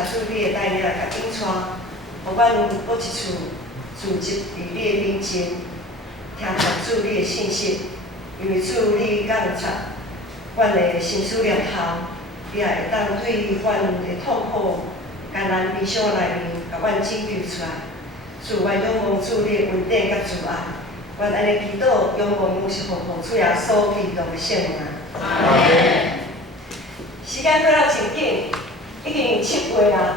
查出你的带领来甲引带，互阮搁一次聚集伫你的面前，听从主你的信息，因为主你敢有查阮的心思念头，你也会当对阮的痛苦、艰难、悲伤内面，甲阮拯救出来。主，阮仰望主你的恩典甲慈爱，阮安尼祈祷，仰望拢是奉主耶稣基督的圣名。阿门。时间过了真紧，已经7月啦，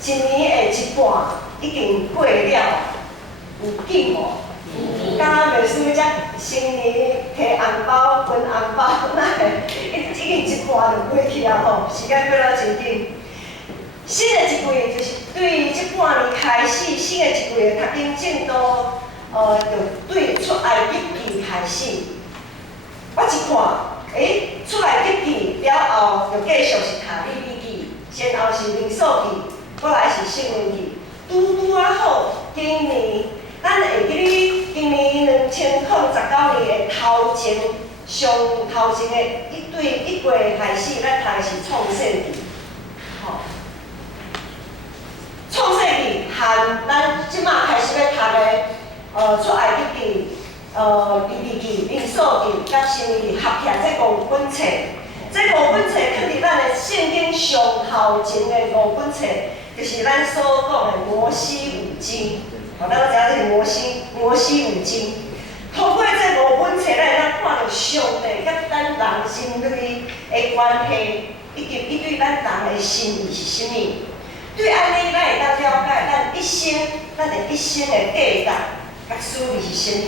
一年的一半已经过了，有紧无？刚刚秘书才新年摕红包分红包，那已经一半就过去啊吼，时间过了真紧。新的一季就是对这半年开始，新的一季的读经进度，就对出埃及记开始。我一看，出埃及记了后，就继续是读利未记，先后是民数记，过来是申命记，拄啊好。今年咱会记哩，今年2019年的头前上头前的对1月开始，咱读的是创世记，吼。创世记和咱即马开始要读的，出埃及记、利未记、民数记、甲申命记合起来，这5本册。这5本册放伫咱的圣经上头前的5本册，就是咱所讲的摩西五经。大家知影这是摩西五经。通过这5本册，咱会当看到上帝甲咱人人类的关系，以及伊对咱人的心意是啥物。对安尼，咱会当了解咱的一生的价值甲使命是啥物。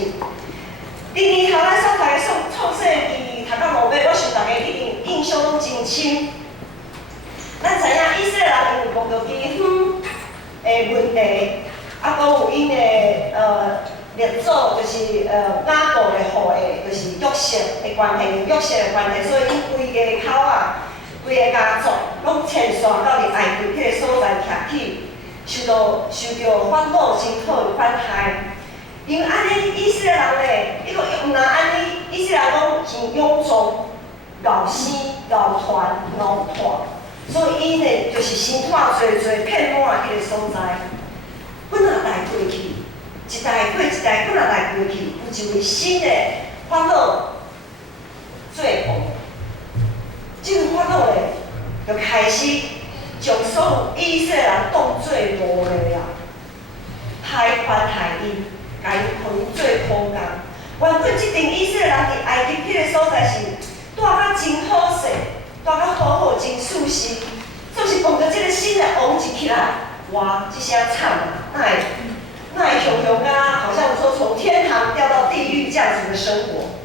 年头咱所读的创世记读到5尾，我想大家一定印象拢真深。咱知影以色列人因为摸着基哼的问题，搁有因的列祖就是雅各的后裔，就是约瑟的关系，所以因规个口啊。规个家族拢迁徙到伫埃及迄个所在徛起，受到法老真好的款待。因为安尼以色列人咧，伊个毋但安尼，以色列人拢真勇壮、老生、老团、老团，所以伊咧就是生活侪遍满迄个所在。本啊代过去，一代过一代，本啊代过去，有一位新的法老做王。这个法老咧，就开始将所有以色列人当做奴隶啊，害款害因，甲因互做苦工。原本即阵以色列人伫埃及迄个所在是住甲真好势，住甲好好真舒适，总是碰到即个新的王一起来，哇，这声惨啊！那会雄雄啊，好像说从天堂掉到地狱这样子的生活。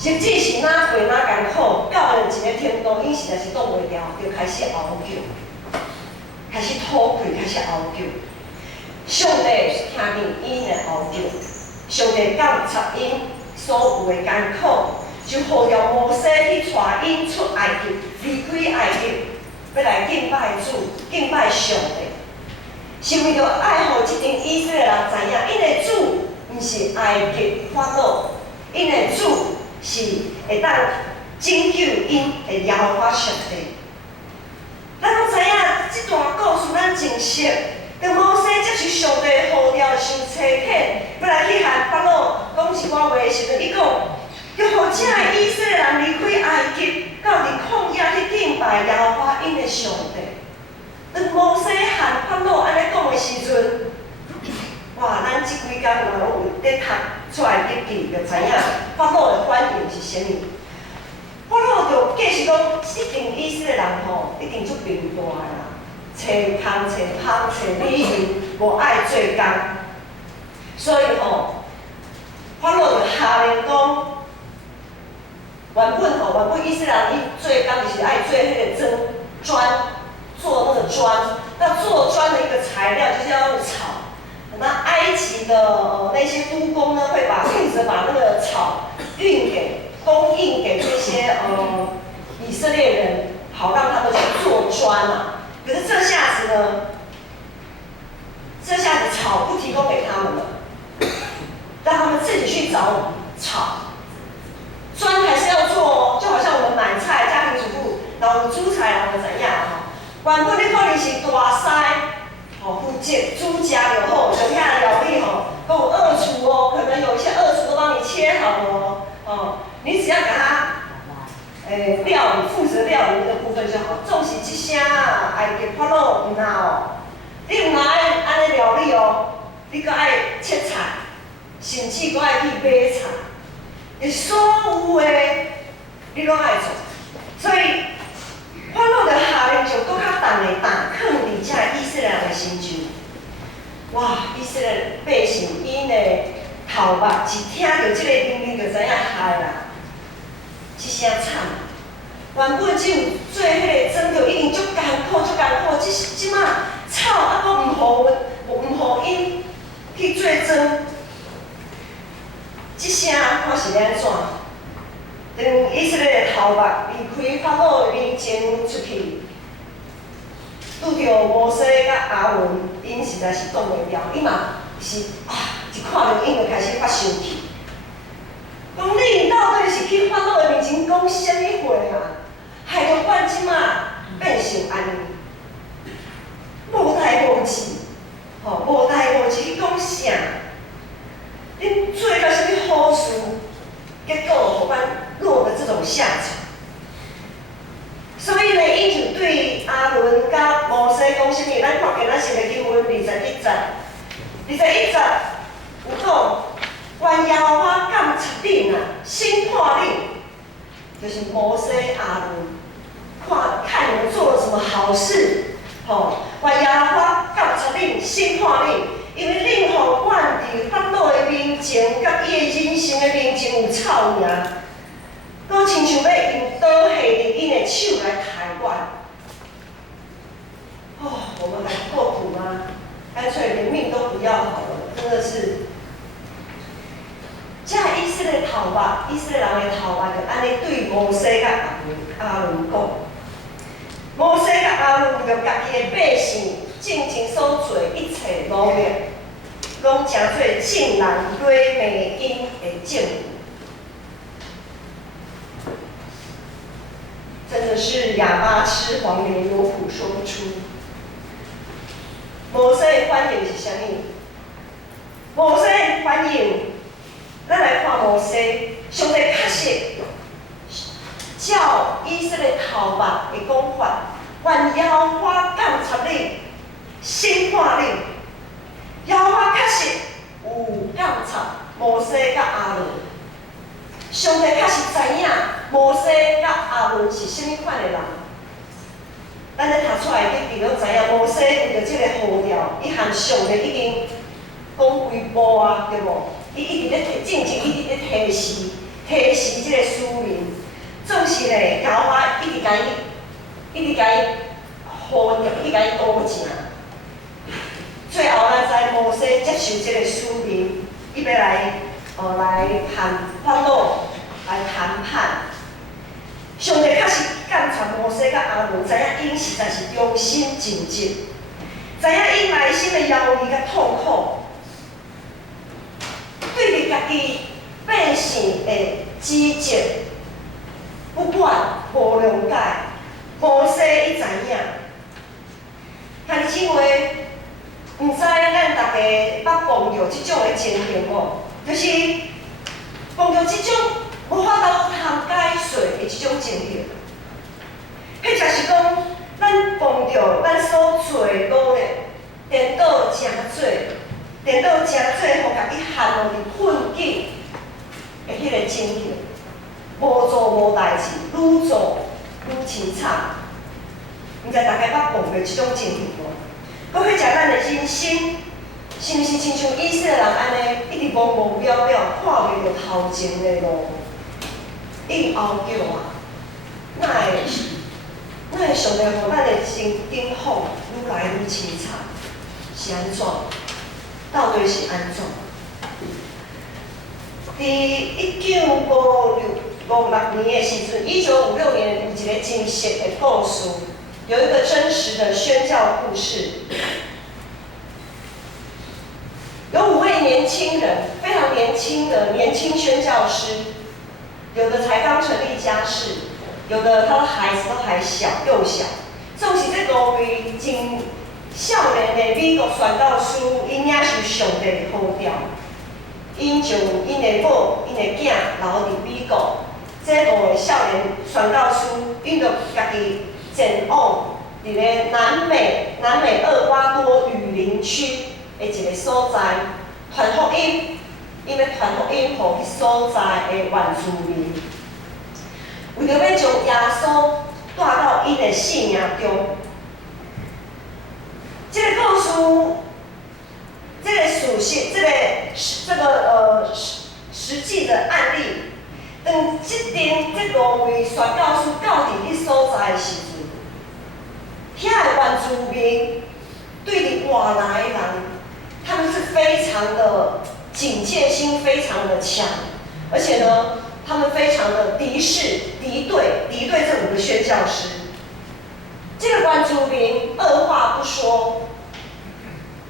日子是哪过哪艰苦，到了一个程度，因实在是挡袂牢，就开始嗷叫，开始吐气，开始嗷叫。上帝听见因的嗷叫，上帝监察因所有的艰苦，就呼召摩西去带因出埃及，离开埃及，要来敬拜主、敬拜上帝。是为着爱互即阵以色列人知影，因的主毋是埃及法老，因的主。是会当拯救因的耶和华上帝。咱拢知影这段故事，咱真熟。当摩西接受上帝呼召，受差遣，要来去和法老讲一寡话的时阵，伊讲，要互这个以色列人离开埃及，到伫旷野去敬拜耶和华因的上帝。当摩西和法老安尼讲的时阵，哇！咱即几工若拢有咧读出来日记，就知影法老的反应是啥物。法老就继续讲，一定以色列人吼，一定足贫大的啦，找工、找芳、找美人，无爱做工。所以吼，法老就下令讲，原本以色列人伊做工就是爱做迄个砖，做那个砖。那做砖的一个材料就是要用草。那埃及的那些督工呢，会负责把那个草供应给这些以色列人，好让他们去做砖啊。可是这下子草不提供给他们了，让他们自己去找草。砖还是要做哦，就好像我们买菜，家庭主妇，然后煮菜，然后怎样哈？原本你可能是大师，负责煮食就好，像遐料理都有二厨可能有一些二厨都帮你切好你只要给他，料理负责料理那个部分就好。总是这声爱给发落唔哪你唔哪爱安尼料理你搁爱切菜，甚至搁爱去买菜，你所有的你拢爱做，所以法老的下令就搁较重的打放伫遮以色列人的心中。哇！以色列百姓因的头目一听到这个命令，就知影害啦，一声惨。原本只有做迄个针就已经足艰苦，即马草还阁唔互因去做针，即声看是要安怎？当以色列的头目离开法老的面前出去，拄着摩西甲阿伦，因实在是挡袂了，伊嘛是一看到因就开始发生气，讲你到底是去法老的面前讲啥物话啊？害到阮即马变成安尼，无代无志，无代无志去讲啥？恁做到啥物好事，结果互阮落得这种下场。所以呢，伊就对阿伦甲摩西讲啥物？咱看今仔日的经文21节有讲，愿耶和华降出令审判令，就是摩西阿伦。看你们做了什么好事，愿耶和华降出令、审判令，因为令互阮伫法老的面前，甲伊的人生的面前有臭名，都亲像要用刀下伫因的手来杀阮。我们还不够苦吗？干脆连命都不要好了，真的是。这以色列头目，以色列人的头目就安尼对摩西甲阿伦讲。摩西甲阿伦就家己的百姓进前所做一切努力，拢诚做敬人对美因的证明。真的是哑巴吃黄连，有苦说不出。摩西的反应是啥物？摩西的反应，咱来看摩西，上帝确实照以色列头目的讲法，愿耶和华降出令、审判令。耶和华确实有降出摩西甲阿伦。上帝确实知影摩西甲阿伦是啥物款的人。咱咧读出来的记，拢知影摩西为着这个号召，伊和上帝已经讲规步对无？伊一直咧进前，一直咧提示这个使命。总是咧，耶和华一直甲伊呼召，一直甲伊保证。最后咱知摩西接受这个使命，伊要来和法老来谈判。上帝确实降传摩西甲阿伦，知影因实在是忠心尽职，知影因内心的忧虑甲痛苦，对于家己百姓的指责、不管、无谅解，摩西伊知影。兄弟姊妹，毋知咱大家捌碰到即种的情形无？就是碰到即种无法度通解释的即种情形，迄就是讲，咱碰到咱所做的努力，颠倒诚多，互家己陷入伫困境的迄个情形，无做无代志，愈做愈凄惨。毋知大家捌碰到即种情形无？搁迄只咱的人生，是毋是亲像以色列人安尼，一直模模了了，看袂到头前的路？硬拗叫哪会上帝互咱的境况愈来愈凄惨？是安怎？到底是安怎？伫1956年的时阵，1956年有一个真实的故事，有一个真实的宣教故事。有5位年轻人，非常年轻的年轻宣教师，有的才刚成立家室，有的他的孩子都还小，幼小。总是这5位真少年的美国宣教师，因领受上帝的呼召，因将因的某、因的囝留伫美国。这5位少年宣教师，因着家己前往伫咧南美厄瓜多雨林区的一个所在，传福音，因要传福音互迄所在的原住民，为着要将耶稣带到因的性命中。这个故事，这个属性，实际的案例，当这5位宣教师到伫迄所在的时阵，遐的原住民对伫外来的人，他们是非常的警戒心非常的强，而且呢，他们非常的敌对这5个宣教师。这个原住民二话不说，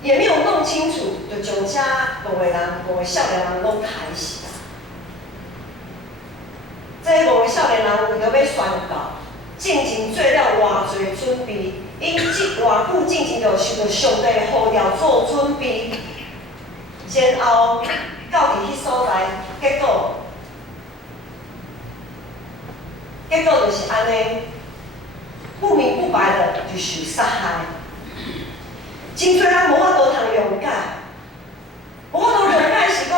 也没有弄清楚，就将这5位少年人拢害死啦。这5位少年人为着要宣告，进前做了偌济准备，因偌久进前就受到上帝的呼召做准备，然后到伫迄所在，结果就是安尼，不明不白的就受杀害。真侪人无法度通谅解，无法度谅解是讲，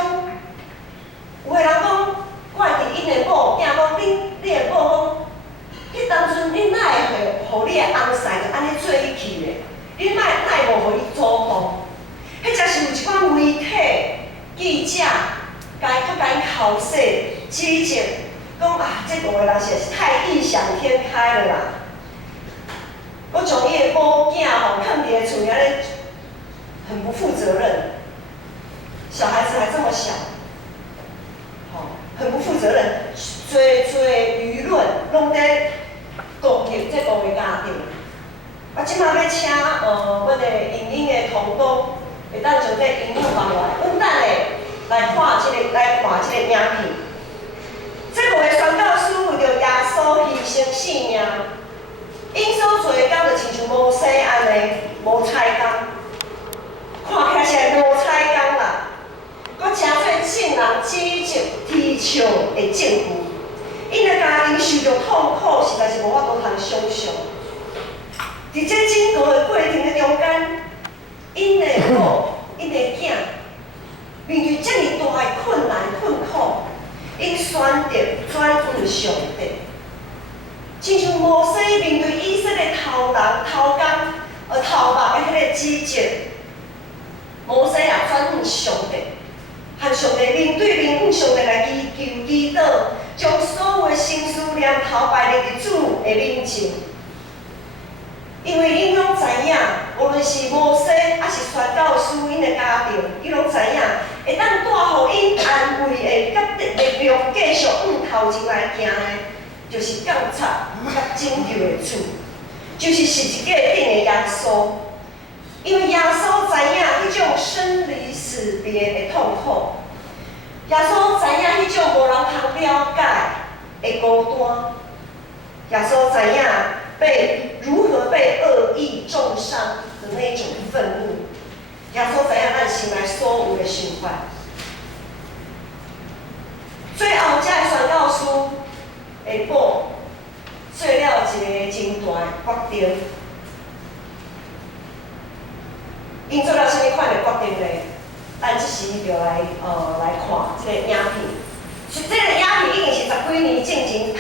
有个人讲，我会伫因的某囝讲，你的某讲，迄当阵你哪会互你的翁婿就安尼做伊去的？你哪会无互伊祖风？迄才是有一款媒体记者，甲伊口说指责，讲啊，这5个人实在是太异想天开了啦！我将伊的某囝吼囥伫个厝里安尼，很不负责任。小孩子还这么小，很不负责任。侪舆论拢在攻击这5个家庭。我即马要请阮的影音的同工，会当从这荧幕旁来，阮等下来看这个影片。这5个宣教师为着耶稣牺牲性命。因所做的工就亲像摩西安尼，无彩工，看起来是无彩工啦。佫真侪证人指责、提笑的证据，因的家庭受着痛苦，实在是无法度通想象。伫这整个的过程的中间，因的某、因的囝，面对遮尔大的困难困苦，因选择转向上帝。亲像摩西面对以色列头目的迄个指责，摩西也转向上帝，和上帝面对面，向上帝来祈祷，将所有的心思念头摆入伫主的面前。因为因拢知影，无论是摩西还是宣教师因的家庭，伊拢知影，会当带互因安慰的、甲力量继续往头前来行的。就是监察、甲拯救的主，就是十字架顶的耶稣。因为耶稣知影迄种生离死别的痛苦，耶稣知影迄种无人通了解的孤单，耶稣知影如何被恶意重伤的那种愤怒，耶稣知影咱心内所有的想法。最后，这个宣教师。下晡做了一个真大的决定，因做了什么款的决定呢？咱即时就来看这个影片。这个影片已经是10几年前拍，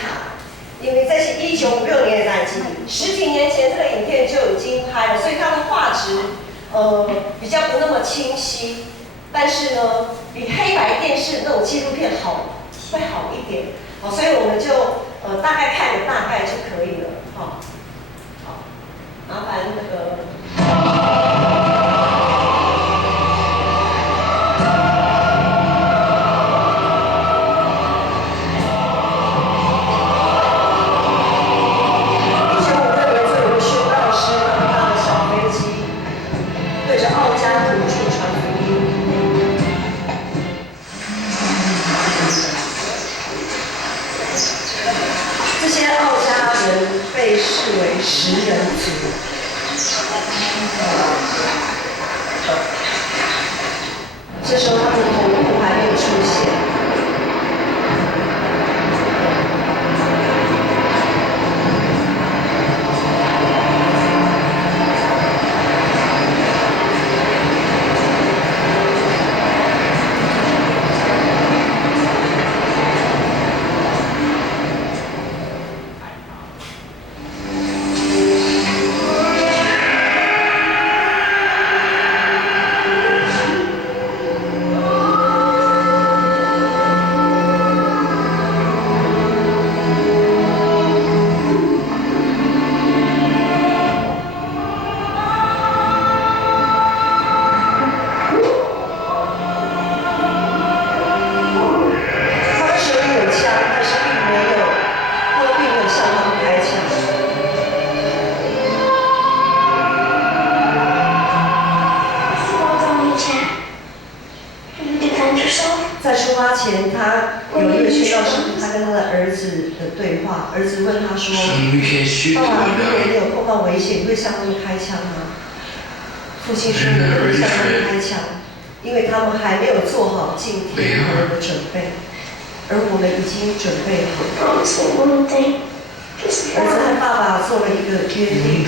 因为这是1956年的代志，10几年前这个影片就已经拍了，所以它的画质比较不那么清晰，但是呢，比黑白电视那种纪录片会好一点。所以我们就大概看个大概就可以了，好，麻烦那个。被被视为食人族。这时候他们的头目还没有出现。在出发前，他有一个宣道师，他跟他的儿子的对话。儿子问他说：“爸爸，如果你有碰到危险，你会向他们开枪吗？”父亲说：“我不会向他们开枪，因为他们还没有做好进天国的准备，而我们已经准备好。”儿子和爸爸做了一个约定。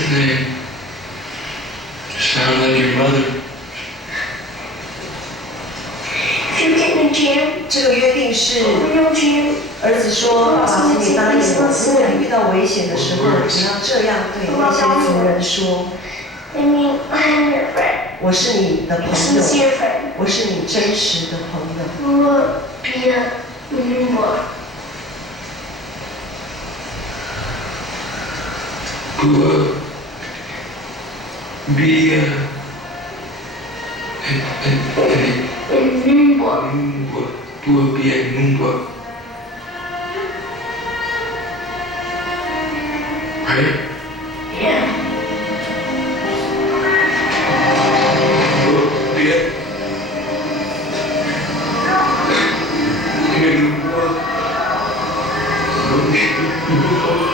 这个约定是，儿子说：“爸爸，请你答应我，如果你遇到危险的时候，你要这样对那些族人说：我是你的朋友，我是你真实的朋友。”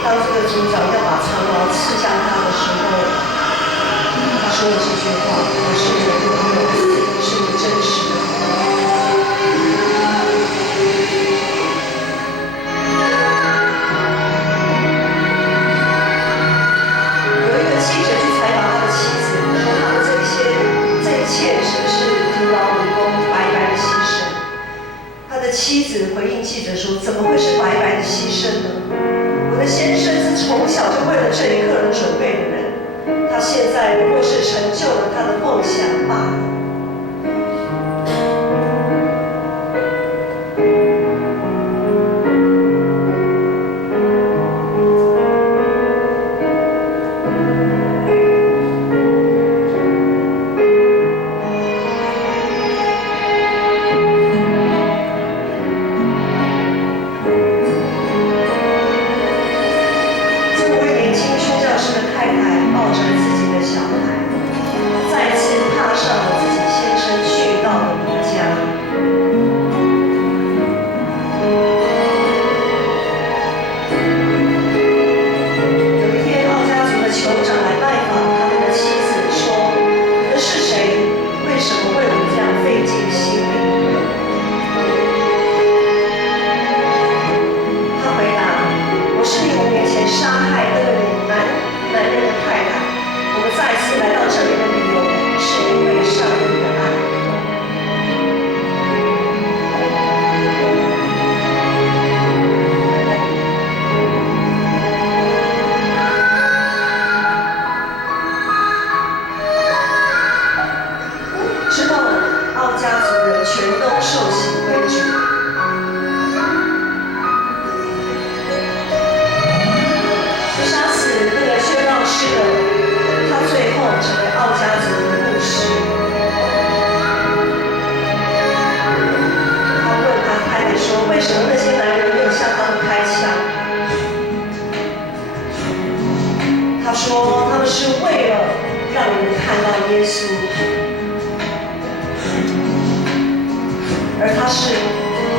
当这个族长要把长矛刺向他的时候，他说了这句话：“我是你的朋友，是你真实的朋友。”有一个记者去采访他的妻子，说他的这一切是不是徒劳无功、白白的牺牲？他的妻子回应记者说：“怎么会是白白的牺牲呢？我的先生是从小就为了这一刻而准备的人，他现在不过是成就了他的梦想罢了。”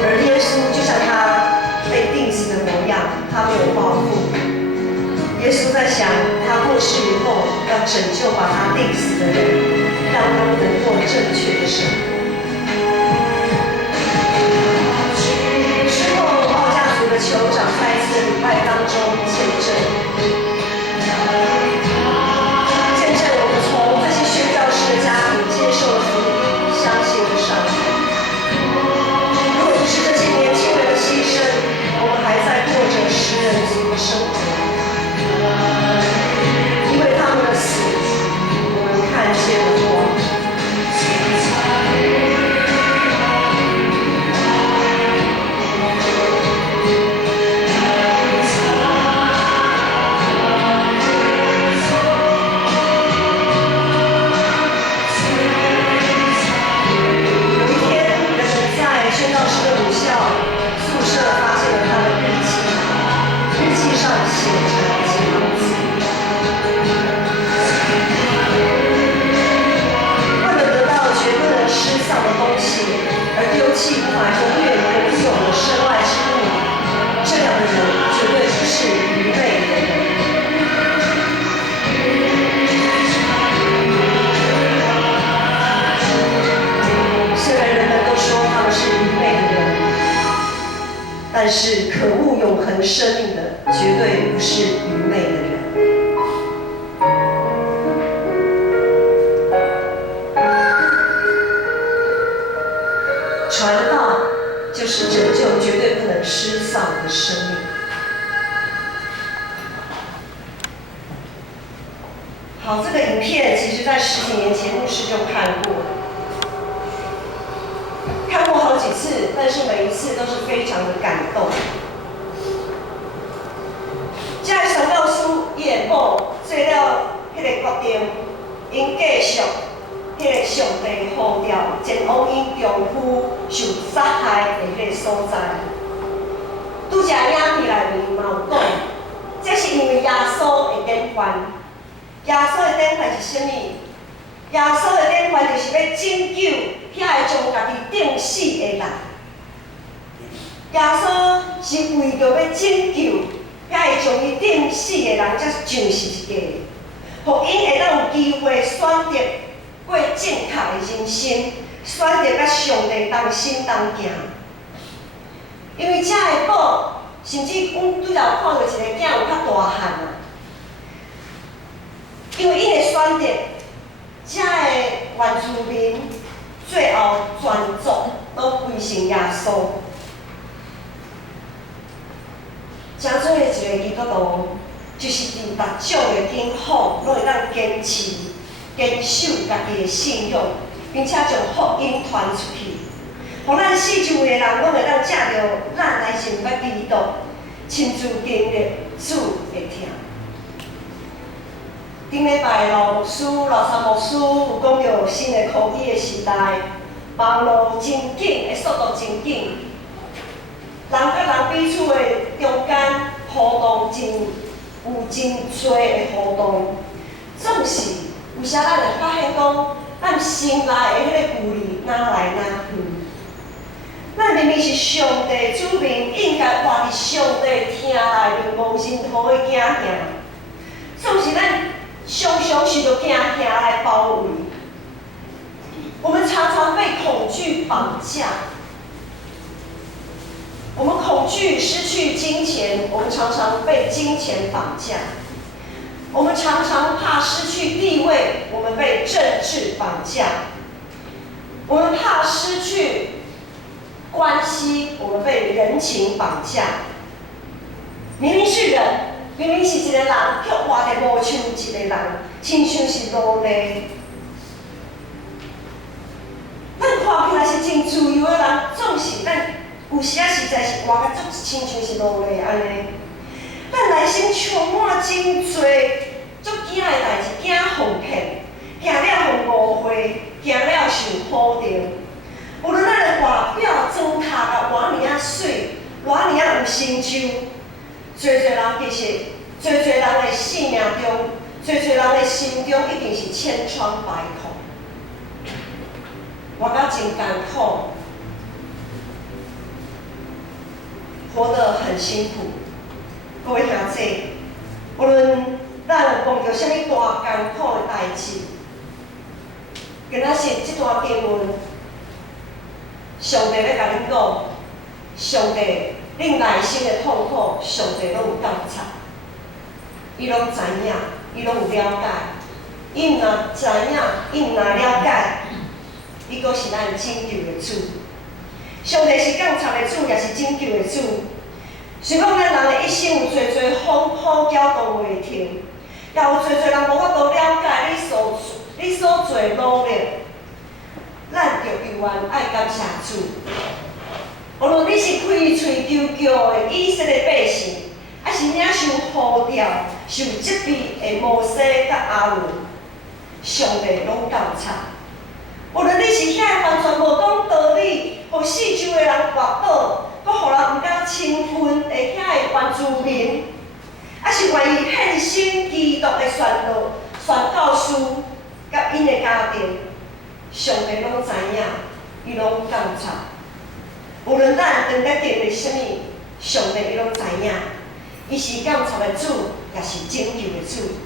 而耶稣就像他被钉死的模样，他没有报复，耶稣在想，他过世以后要拯救把他钉死的人，让他们能过正确的生活。之后，奥家族的酋长在一次礼拜当中见证我们从这些宣教士的家庭接受了福音，相信了上帝。如果不是这些年轻人的牺牲，我们还在过着食人族的生活。因为他们的死，我们看见了光。有一天，人们在宣教士的母校宿舍发现了他的日记，日记上写着几行字。失丧的东西，而丢弃无法永远拥有的身外之物，这样的人绝对不是愚昧的人。虽然人们都说他们是愚昧的人，但是可恶永恒生命的绝对不是愚昧的人。传道就是拯救绝对不能失丧的生命。好，这个影片其实在10几年前牧师就看过好几次，但是每一次都是非常的感动。这个传道书伊的某做了迄个决定，因继续。迄个上帝呼召前往因丈夫受杀害的迄个所在，拄则影片内面嘛有讲，这是因为耶稣的典范。耶稣的典范是甚物？耶稣的典范就是要拯救遐个将家己钉死的人。耶稣是为着要拯救遐个将伊钉死的人，才就是一个，互因会当有机会选择。过正确的人生，选择甲上帝同心同行。因为这个宝，甚至阮拄则有看到一个囝有较大汉啊。因为因的选择，这个原住民最后全族拢归顺耶稣。真做的一个基督徒，就是伫逐种的境况，拢会当坚持。坚守家己的信仰，并且将福音传出去，互咱四周围的人拢会当借着咱来信仰基督，亲自经历主的疼。顶礼拜老师、老三牧师有讲到新的科技的时代，网络真紧，的速度真紧，人甲人彼此的中间互动真多的互动，总是。有时咱会发现讲，咱心内的迄个距离哪来哪去？咱明明是上帝子民，应该活伫上帝听内面无任何的惊吓，总是咱常常受到惊吓来包围。我们常常被恐惧绑架，我们恐惧失去金钱，我们常常被金钱绑架。我们常常怕失去地位，我们被政治绑架；我们怕失去关系，我们被人情绑架。明明是人，明明是一个人，却活得无像一个人，亲像是奴隶。咱看起来是真自由的人，总是咱有时实在是活得总是亲像是奴隶安尼。咱内心充满真多足惊的代志，惊互骗，惊了互误会，惊了受否定。无论咱的外表装塔甲偌尔啊水，偌尔啊有成就，侪人其实，侪人的生命中，侪人的心中一定是千疮百孔，活到真艰苦，活得很辛苦。各位兄弟，无论咱有碰到啥物大艰苦的代志，今仔日即段经文，上帝要甲恁讲，上帝恁内心的痛苦，上帝拢有觉察，伊拢知影，伊拢有了解，伊若知影，伊若了解，伊阁是咱拯救的主。上帝是觉察的主，也是拯救的主。虽讲咱人的一生有侪侪风雨搅动袂停，也有侪侪人无法度了解你所做努力，咱就永远爱感谢主。无论你是开喙求救的以色列百姓，还是领受呼召、受责备的摩西甲阿伦，上帝拢觉察。无论你是遐完全无讲道理，互四周的人滑倒，阁互人毋敢亲近的遐个原住民，还是愿意献身基督的宣教师，甲因的家庭，上帝拢知影，伊拢觉察。无论咱正在经历啥物，上帝伊拢知影。伊是觉察的主，也是拯救的主。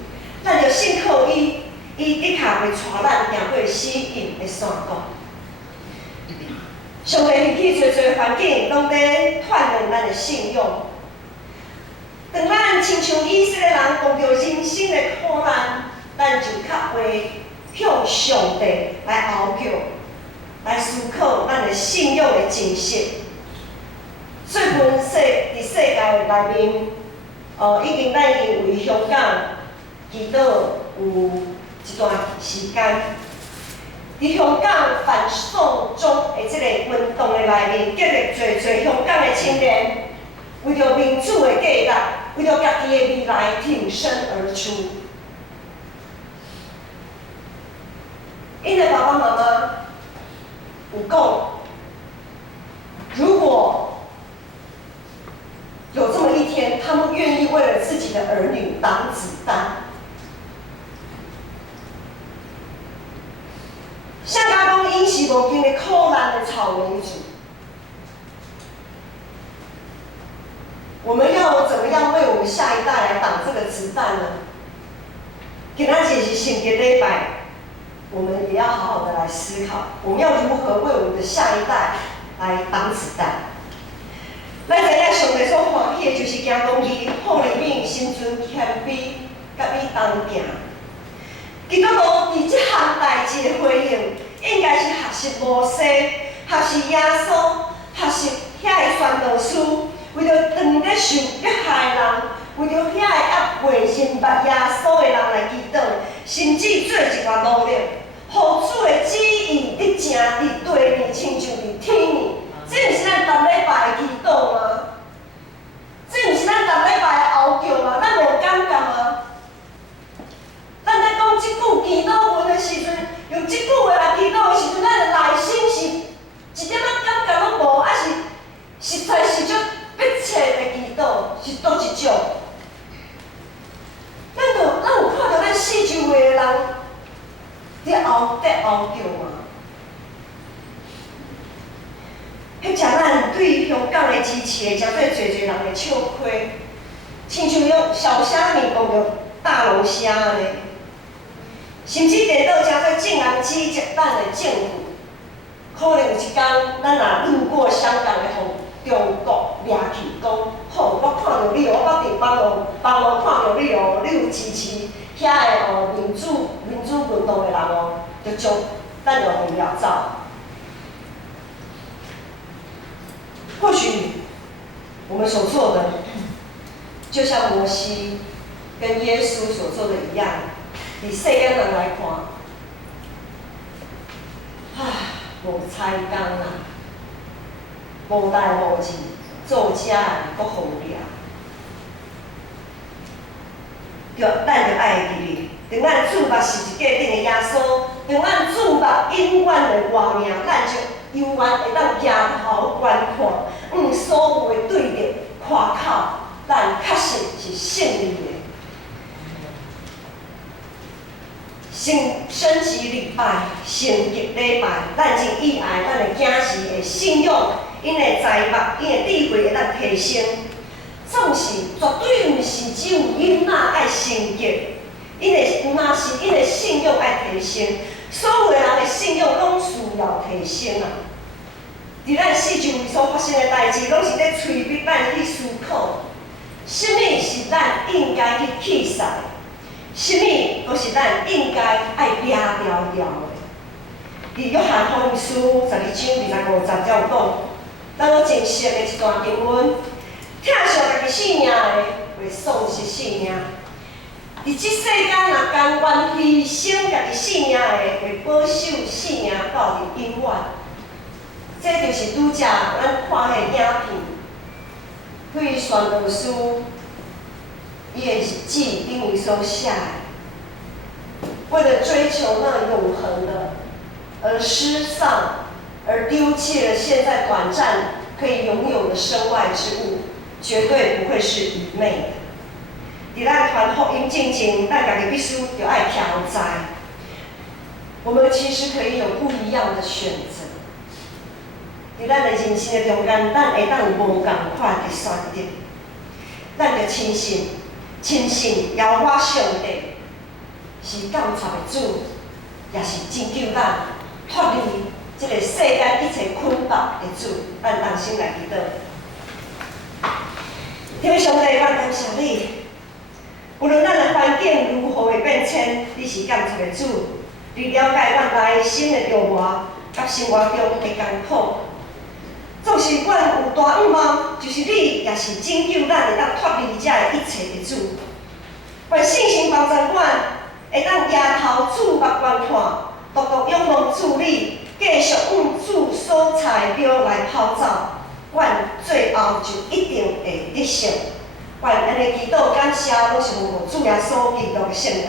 咱着信靠伊，伊的确会带咱行过死荫的山道。上帝掀起侪侪环境，拢在锻炼咱的信用。当咱亲像以色列人碰到人生的苦难，咱就较会向上帝来哀求，来思考咱的信仰的真实。最近伫世界的内面，咱已经为香港祈祷有一段时间。伫香港反送中的即个运动的内面，激励侪侪香港的青年，为着民主的价值，为着家己的未来挺身而出。因的爸爸妈妈有讲，如果有这么一天，他们愿意为了自己的儿女挡子弹。像甲讲，因是无经历苦难的草莓族。我们要怎么样为我们下一代来挡这个子弹呢？今仔日是圣洁礼拜，我们也要好好的来思考，我们要如何为我们的下一代来挡子弹。咱知影上帝所欢喜的就是行公义、好怜悯、心存谦卑，甲伊同行。基督徒伫即项代志的回应，应该是学习摩西、学习耶稣、学习遐个传道师，为着当咧受迫害的人，为着遐个还未认捌耶稣的人来祈祷，甚至做一寡努力，互主的旨意伫正伫地呢，亲像伫天呢。这毋是咱逐礼拜的祈祷吗？这毋是咱逐礼拜的哀叫吗？咱无感觉吗？咱在讲即句祈祷文的时阵，用即句话来祈祷的时阵，咱的内心是一点仔感觉拢无，还是实在是足迫切的祈祷，是倒一种？咱有看到咱四周围的人伫哀叫吗？迄只咱对香港的支持会真做侪侪人的笑亏，亲像用小虾米讲着大龙虾安尼，甚至地倒真做正人指责咱的政府，可能有一天咱若路过香港的互中国掠去，讲吼，我看到你哦，我伫网络看到你哦，你有支持遐个民主运动的人哦，就将咱就互掠走。或许我们所做的，就像摩西跟耶稣所做的一样，以世间人来看，无彩工啊，无代无志，做遮的阁互掠。咱着爱记哩，当咱注目是一个顶的耶稣，当咱注目永远的活命，咱就永远会当仰头观看，所有的对立、看口，咱确实是胜利的。升级礼拜、圣洁礼拜，咱真意爱咱的囝士的信仰，因的财目、因的智慧会当提升。总是绝对毋是是只有囡仔爱升级，若是因的信用爱提升，所有的人的信用拢需要提升啊！伫咱四周围所发生的代志，拢是咧催逼咱去思考，什么是咱应该去去使，什么都是咱应该爱抓条条的。伫约翰福音书12章25节有讲，咱我真熟的一段经文，疼惜家己性命的，会丧失性命；伫即世间若甘愿牺牲家己性命的，会保守性命到伫永远。这就是拄则咱看迄影片，对宣道师伊的日记顶面所写的，为了追求那永恒的，而失丧，而丢弃了现在短暂可以拥有的身外之物，绝对不会是愚昧的。伫咱传福音进前，咱家己必须要爱调节。我们其实可以有不一样的选择。伫咱的人生的中间，咱会当有无共款的选择。咱着亲信邀我上帝是监察的主，也是拯救咱脱离这个世间一切捆绑的主。咱同心来祈祷。天父上帝，我感谢你，无论咱的环境如何的变迁，你是监察的主，你了解咱内心的折磨，甲生活中的艰苦。纵使阮有大愿望，就是你也是拯救咱会当脱离这一切的主。愿信心帮助阮会当抬头主目观看，独独仰望主你，继续往主所采标来跑走。阮最后就一定会得胜。愿安尼祈祷感谢，拢是奉主耶稣基督的圣名。